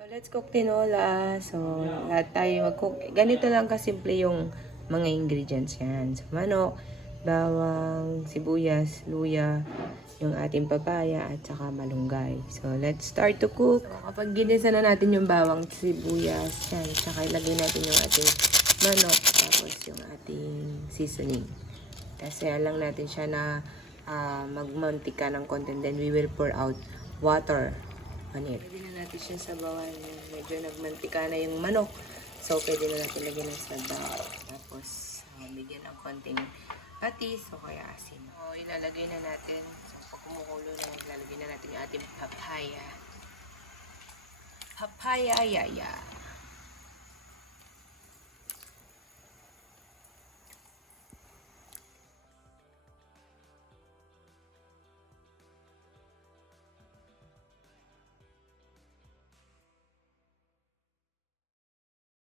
So, let's cook tinola. So, lahat tayo mag-cook. Ganito lang kasimple yung mga ingredients yan. So, manok, bawang, sibuyas, luya, yung ating papaya, at saka malunggay. So, let's start to cook. So, kapag ginisa na natin yung bawang, sibuyas, yan, saka ilagay natin yung ating manok, tapos yung ating seasoning. Kasi lang natin siya na magmantika ng konti, then we will pour out water on it. Pwede na natin siya sabawan. Medyo nagmantika na yung manok. So, pwede na natin lagyan ng sabaw. Tapos, bigyan ng konting patis o kaya asin. So, ilalagay na natin. So, pag kumukulo na, ilalagay na natin yung ating papaya. Papaya, yaya.